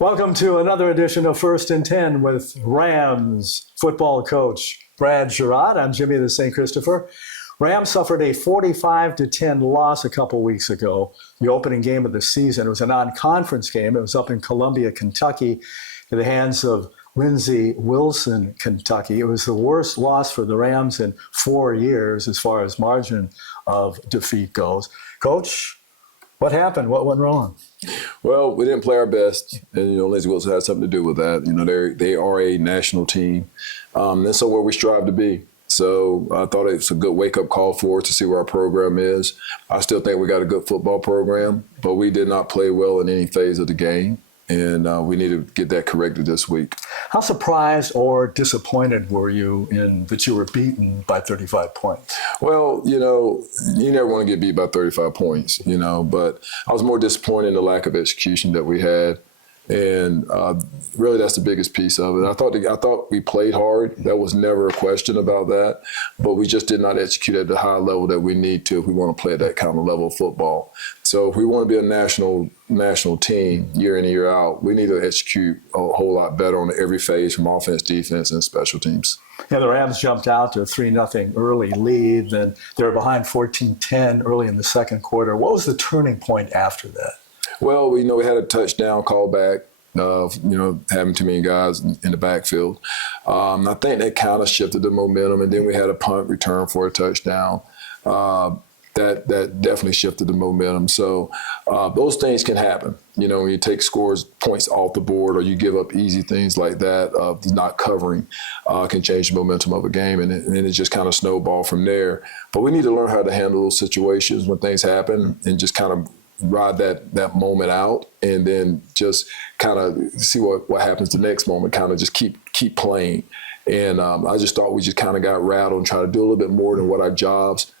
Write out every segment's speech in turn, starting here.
Welcome to another edition of First and 10 with Rams football coach Brad Sherrod. I'm Jimmy the St. Christopher. Rams suffered a 45-10 loss a couple weeks ago, the opening game of the season. It was a non-conference game. It was up in Columbia, Kentucky, in the hands of Lindsey Wilson, Kentucky. It was the worst loss for the Rams in 4 years as far as margin of defeat goes. Coach, what happened? What went wrong? Well, we didn't play our best, and Lindsey Wilson had something to do with that. They are a national team. That's where we strive to be. So I thought it's a good wake-up call for us to see where our program is. I still think we got a good football program, but we did not play well in any phase of the game, and we need to get that corrected this week. How surprised or disappointed were you in that you were beaten by 35 points? Well, you never want to get beat by 35 points, but I was more disappointed in the lack of execution that we had. And really, that's the biggest piece of it. I thought we played hard. There was never a question about that. But we just did not execute at the high level that we need to if we want to play at that kind of level of football. So if we want to be a national team year in and year out, we need to execute a whole lot better on every phase from offense, defense, and special teams. Yeah, the Rams jumped out to a 3-0 early lead. Then they were behind 14-10 early in the second quarter. What was the turning point after that? Well, we had a touchdown callback, having too many guys in the backfield. I think that kind of shifted the momentum, and then we had a punt return for a touchdown. That definitely shifted the momentum. So those things can happen. When you take points off the board, or you give up easy things like that, not covering, can change the momentum of a game, and it just kind of snowball from there. But we need to learn how to handle those situations when things happen, and just kind of ride that moment out, and then just kind of see what happens the next moment, kind of just keep playing. And I just thought we just kind of got rattled and tried to do a little bit more than what our jobs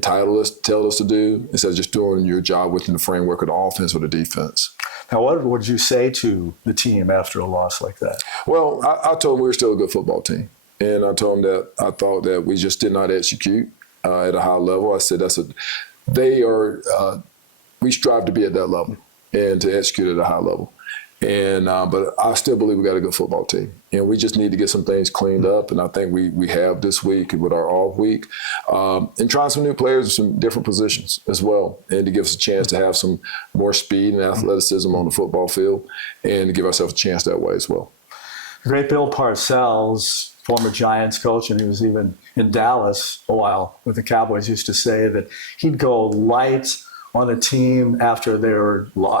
tell us to do, instead of just doing your job within the framework of the offense or the defense. Now, what would you say to the team after a loss like that? Well, I told them we were still a good football team. And I told them that I thought that we just did not execute at a high level. I said we strive to be at that level and to execute at a high level. And but I still believe we got a good football team. And we just need to get some things cleaned up. And I think we have this week with our off week. And trying some new players in some different positions as well. And to give us a chance to have some more speed and athleticism on the football field, and to give ourselves a chance that way as well. The great Bill Parcells, former Giants coach, and he was even in Dallas a while with the Cowboys, used to say that he'd go light on a team after they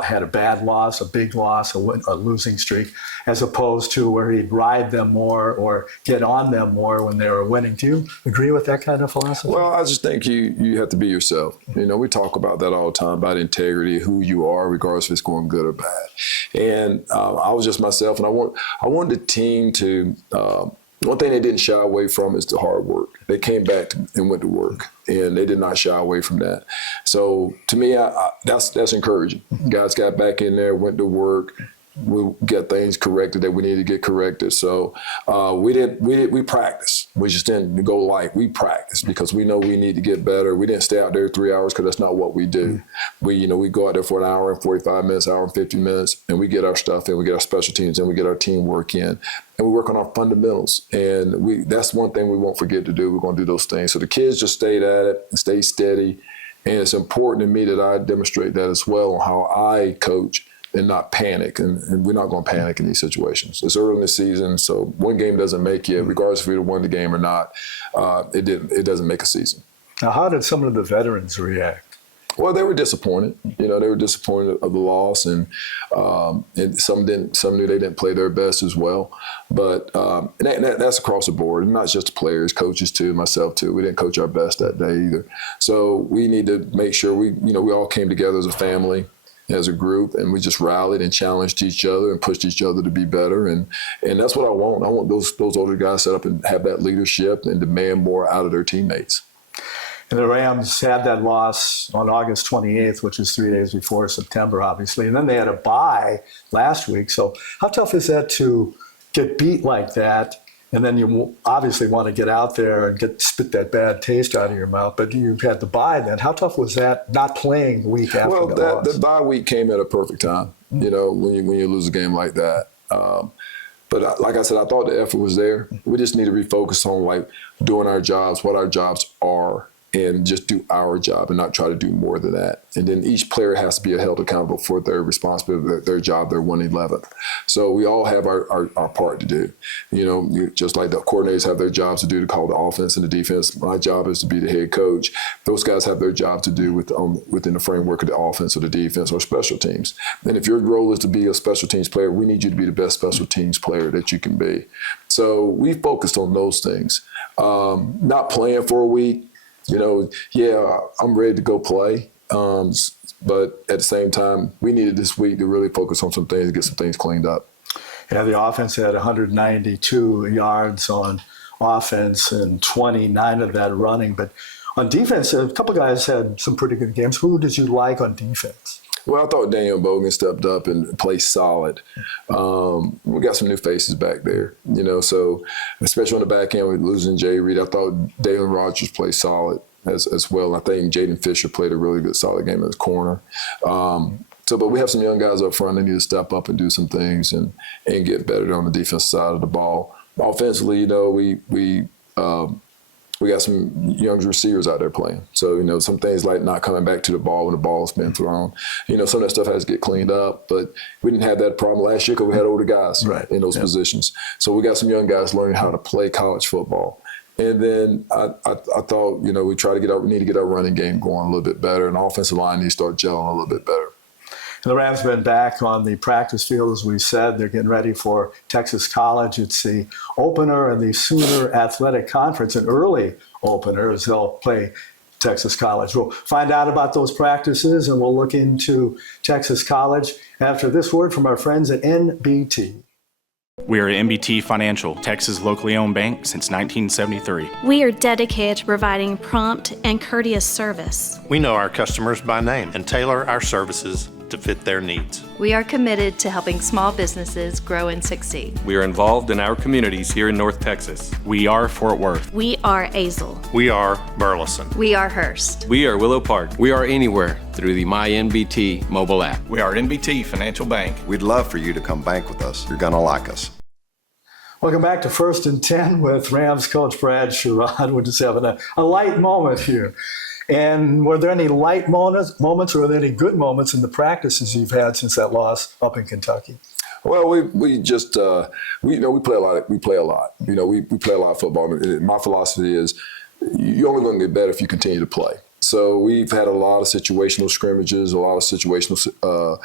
had a bad loss, a big loss, a losing streak, as opposed to where he'd ride them more or get on them more when they were winning. Do you agree with that kind of philosophy? Well, I just think you have to be yourself. We talk about that all the time, about integrity, who you are, regardless if it's going good or bad. And I was just myself, and I wanted the team to one thing they didn't shy away from is the hard work. They came back and went to work, and they did not shy away from that. So to me, that's encouraging. Guys got back in there, went to work. We got things corrected that we needed to get corrected. So we practiced. We just didn't go light. We practiced because we know we need to get better. We didn't stay out there 3 hours because that's not what we do. We go out there for an hour and 45 minutes, hour and 50 minutes, and we get our stuff in. We get our special teams in. We get our teamwork in. And we work on our fundamentals. And that's one thing we won't forget to do. We're going to do those things. So the kids just stayed at it and stayed steady. And it's important to me that I demonstrate that as well on how I coach and not panic. And we're not going to panic in these situations. It's early in the season, so one game doesn't make you, regardless if we won the game or not. It doesn't make a season. Now, how did some of the veterans react? Well, they were disappointed. They were disappointed of the loss, and some didn't. Some knew they didn't play their best as well. But that's across the board, not just the players, coaches too, myself too. We didn't coach our best that day either. So we need to make sure we all came together as a family, as a group, and we just rallied and challenged each other and pushed each other to be better. And that's what I want. I want those older guys set up and have that leadership and demand more out of their teammates. And the Rams had that loss on August 28th, which is 3 days before September, obviously. And then they had a bye last week. So how tough is that to get beat like that? And then you obviously want to get out there and spit that bad taste out of your mouth. But you had the bye then. How tough was that not playing the week after the loss? The bye week came at a perfect time. you know, when you lose a game like that. But like I said, I thought the effort was there. We just need to refocus on like doing our jobs, what our jobs are, and just do our job and not try to do more than that. And then each player has to be held accountable for their responsibility, their job, their 1/11th. So we all have our part to do. You know, just like the coordinators have their jobs to do to call the offense and the defense. My job is to be the head coach. Those guys have their job to do within the framework of the offense or the defense or special teams. And if your role is to be a special teams player, we need you to be the best special teams player that you can be. So we focused on those things. Not playing for a week. You know, yeah, I'm ready to go play. But at the same time, we needed this week to really focus on some things, get some things cleaned up. Yeah, the offense had 192 yards on offense and 29 of that running. But on defense, a couple of guys had some pretty good games. Who did you like on defense? Well, I thought Daniel Bogan stepped up and played solid. We got some new faces back there, you know, so especially on the back end with losing Jay Reed, I thought Dalen Rogers played solid as well. I think Jaden Fisher played a really good, solid game in his corner. But we have some young guys up front that need to step up and do some things and get better on the defensive side of the ball. Offensively, you know, we got some young receivers out there playing. So, you know, some things like not coming back to the ball when the ball's been thrown. You know, some of that stuff has to get cleaned up. But we didn't have that problem last year because we had older guys in those positions. So we got some young guys learning how to play college football. And then I thought, you know, we need to get our running game going a little bit better. And offensive line needs to start gelling a little bit better. And the Rams have been back on the practice field, as we said. They're getting ready for Texas College. It's the opener and the Sooner Athletic Conference, an early opener, as they'll play Texas College. We'll find out about those practices, and we'll look into Texas College after this word from our friends at NBT. We are NBT Financial, Texas locally owned bank since 1973. We are dedicated to providing prompt and courteous service. We know our customers by name and tailor our services to fit their needs. We are committed to helping small businesses grow and succeed. We are involved in our communities here in North Texas. We are Fort Worth. We are Azle. We are Burleson. We are Hearst. We are Willow Park. We are anywhere through the MyNBT mobile app. We are NBT Financial Bank. We'd love for you to come bank with us. You're going to like us. Welcome back to First and 10 with Rams coach Brad Sherrod. We're just having a light moment here. And were there any light moments, or were there any good moments in the practices you've had since that loss up in Kentucky? Well, we just we play a lot. We play a lot. You know, we play a lot of football. My philosophy is you're only going to get better if you continue to play. So we've had a lot of situational scrimmages, a lot of situational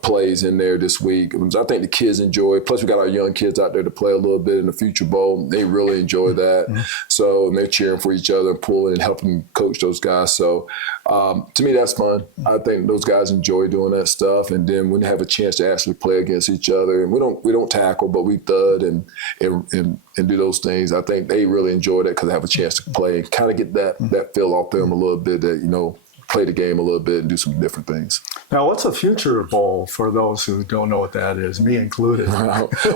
plays in there this week. I think the kids enjoy it. Plus, we got our young kids out there to play a little bit in the Future Bowl. They really enjoy that. Mm-hmm. So and they're cheering for each other and pulling and helping coach those guys. So to me, that's fun. I think those guys enjoy doing that stuff. And then when they have a chance to actually play against each other, and we don't tackle, but we thud and do those things. I think they really enjoy that because they have a chance to play and kind of get that feel off them a little bit, that, you know, play the game a little bit and do some different things. Now, what's a Future Bowl for those who don't know what that is, me included?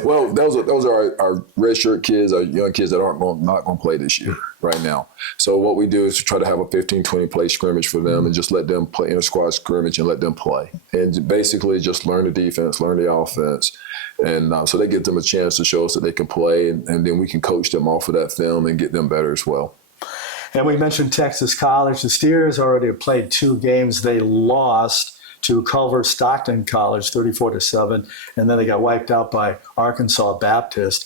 Well, those are our redshirt kids, our young kids that not going to play this year right now. So what we do is to try to have a 15-20 play scrimmage for them and just let them play inter-squad scrimmage and let them play. And basically just learn the defense, learn the offense. And so they give them a chance to show us that they can play, and then we can coach them off of that film and get them better as well. And we mentioned Texas College. The Steers already have played 2 games. They lost to Culver Stockton College 34-7, and then they got wiped out by Arkansas Baptist.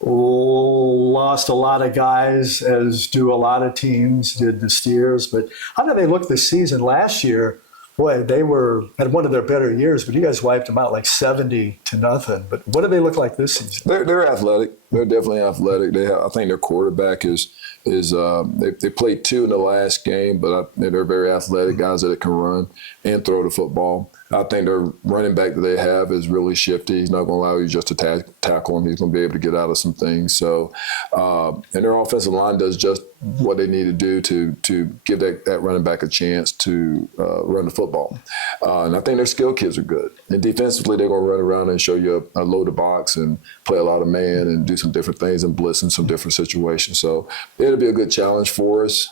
Lost a lot of guys, as do a lot of teams, did the Steers. But how did they look this season? Last year, boy, they had one of their better years, but you guys wiped them out like 70-0. But what do they look like this season? They're athletic. They're definitely athletic. I think their quarterback is they played 2 in the last game, but they're very athletic guys that can run and throw the football. I think their running back that they have is really shifty. He's not going to allow you just to tackle him. He's going to be able to get out of some things. So, and their offensive line does just what they need to do to give that running back a chance to run the football. And I think their skill kids are good. And defensively, they're going to run around and show you a loaded box and play a lot of man and do some different things and blitz in some different situations. So it'll be a good challenge for us.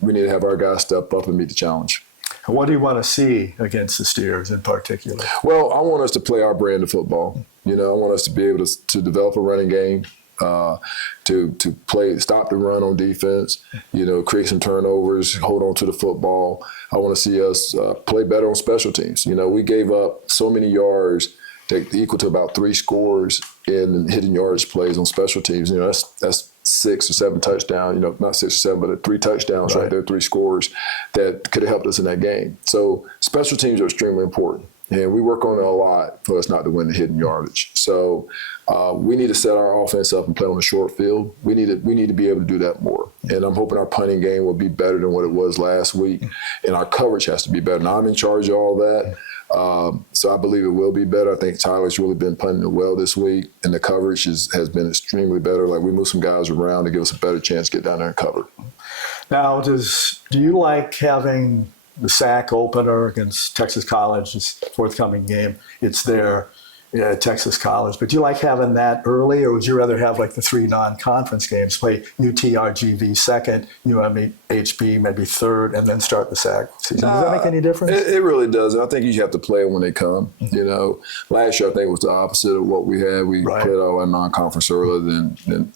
We need to have our guys step up and meet the challenge. What do you want to see against the Steers in particular? Well, I want us to play our brand of football. I want us to be able to develop a running game, to play, stop the run on defense, create some turnovers, hold on to the football. I want to see us play better on special teams. We gave up so many yards that equal to about 3 scores in hidden yardage plays on special teams. That's 6 or 7 touchdowns, not 6 or 7, but 3 touchdowns right there, 3 scores that could have helped us in that game. So special teams are extremely important. And we work on it a lot for us not to win the hidden yardage. So we need to set our offense up and play on the short field. We need to be able to do that more. And I'm hoping our punting game will be better than what it was last week. And our coverage has to be better. Now, I'm in charge of all that. So I believe it will be better. I think Tyler's really been punting it well this week. And the coverage has been extremely better. Like, we move some guys around to give us a better chance to get down there and cover. Now, do you like having the SAC opener against Texas College, this forthcoming game? It's there at Texas College. But do you like having that early, or would you rather have like the 3 non-conference games, play UTRGV second, UMHB maybe third, and then start the SAC season? Does that make any difference? It really does. I think you have to play when they come. Last year I think it was the opposite of what we had. We played all our non-conference earlier than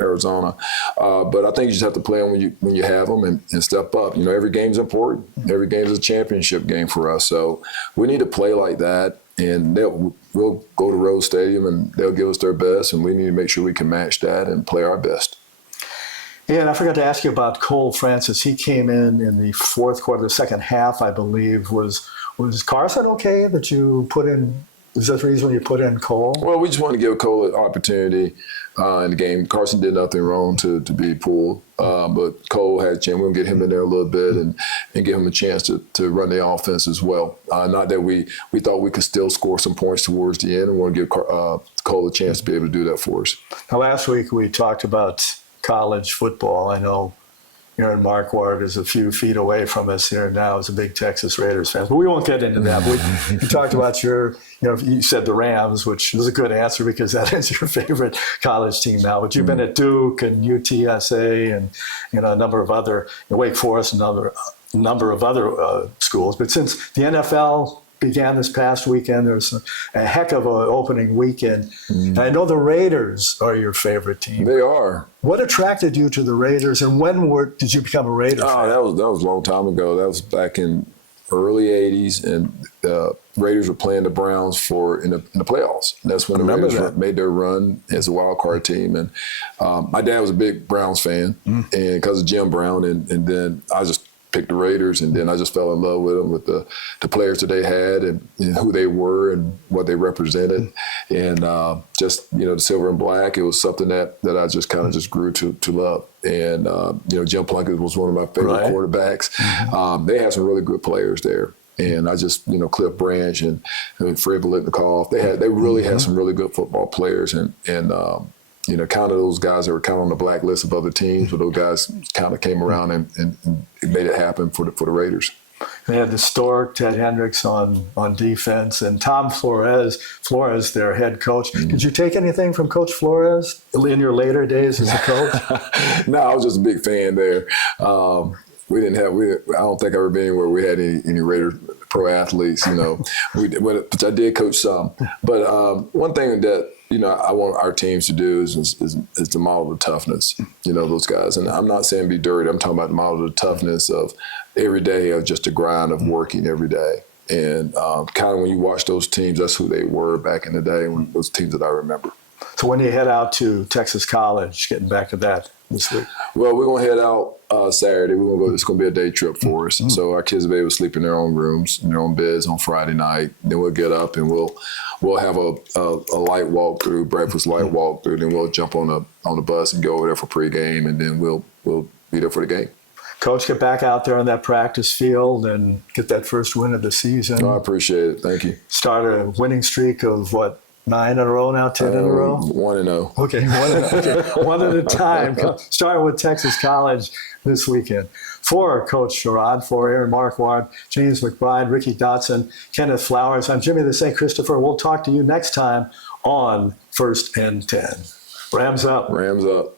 Arizona. But I think you just have to play them when you have them and step up. Every game's important. Every game is a championship game for us. So we need to play like that. And we'll go to Rose Stadium and they'll give us their best, and we need to make sure we can match that and play our best. Yeah, and I forgot to ask you about Cole Francis. He came in the fourth quarter, the second half, I believe. Was Carson okay that you put in? Was that the reason you put in Cole? Well, we just want to give Cole an opportunity in the game. Carson did nothing wrong to be pulled, but Cole had a chance. We're going to get him in there a little bit and give him a chance to run the offense as well. Not that we thought we could still score some points towards the end, and we want to give Cole a chance to be able to do that for us. Now, last week we talked about college football. I know Aaron Marquardt is a few feet away from us here now as a big Texas Raiders fan, but we won't get into that. We talked about you said the Rams, which is a good answer because that is your favorite college team now. But you've been at Duke and UTSA and a number of other, Wake Forest, and a number of other schools. But since the NFL began this past weekend, there's a heck of an opening weekend. And I know the Raiders are your favorite team. They are. What attracted you to the Raiders, and when did you become a Raider fan? That was a long time ago. That was back in early 80s, and the Raiders were playing the Browns in the playoffs. That's when the Raiders made their run as a wild card team. And my dad was a big Browns fan, and because of Jim Brown, and then I just picked the Raiders, and then I just fell in love with them, with the players that they had and who they were and what they represented. And just, the silver and black, it was something that I just kind of just grew to love. And, Jim Plunkett was one of my favorite quarterbacks. They had some really good players there. And I just, Cliff Branch and Fred Biletnikoff, they really had some really good football players. And kind of those guys that were kind of on the blacklist of other teams, but those guys kind of came around and made it happen for the Raiders. They had the Stork, Ted Hendricks on defense, and Tom Flores, their head coach. Did you take anything from Coach Flores in your later days as a coach? No, I was just a big fan there. I don't think I've ever been anywhere we had any Raider pro athletes, which I did coach some. But one thing that, I want our teams to do is to model the toughness, those guys. And I'm not saying be dirty. I'm talking about the model the toughness of every day, of just a grind of working every day. And kind of when you watch those teams, that's who they were back in the day, those teams that I remember. So when you head out to Texas College, getting back to that this week? Well, we're going to head out Saturday. It's going to be a day trip for us. So our kids will be able to sleep in their own rooms, in their own beds on Friday night. Then we'll get up and we'll have a light walkthrough, breakfast light walkthrough. Then we'll jump on the bus and go over there for pregame, and then we'll be there for the game. Coach, get back out there on that practice field and get that first win of the season. I appreciate it. Thank you. Start a winning streak of 9 in a row now, 10 in a row? 1-0. Okay, one at a time. Starting with Texas College this weekend. For Coach Sherrod, for Aaron Marquardt, James McBride, Ricky Dotson, Kenneth Flowers, I'm Jimmy the St. Christopher. We'll talk to you next time on First and 10. Rams up. Rams up.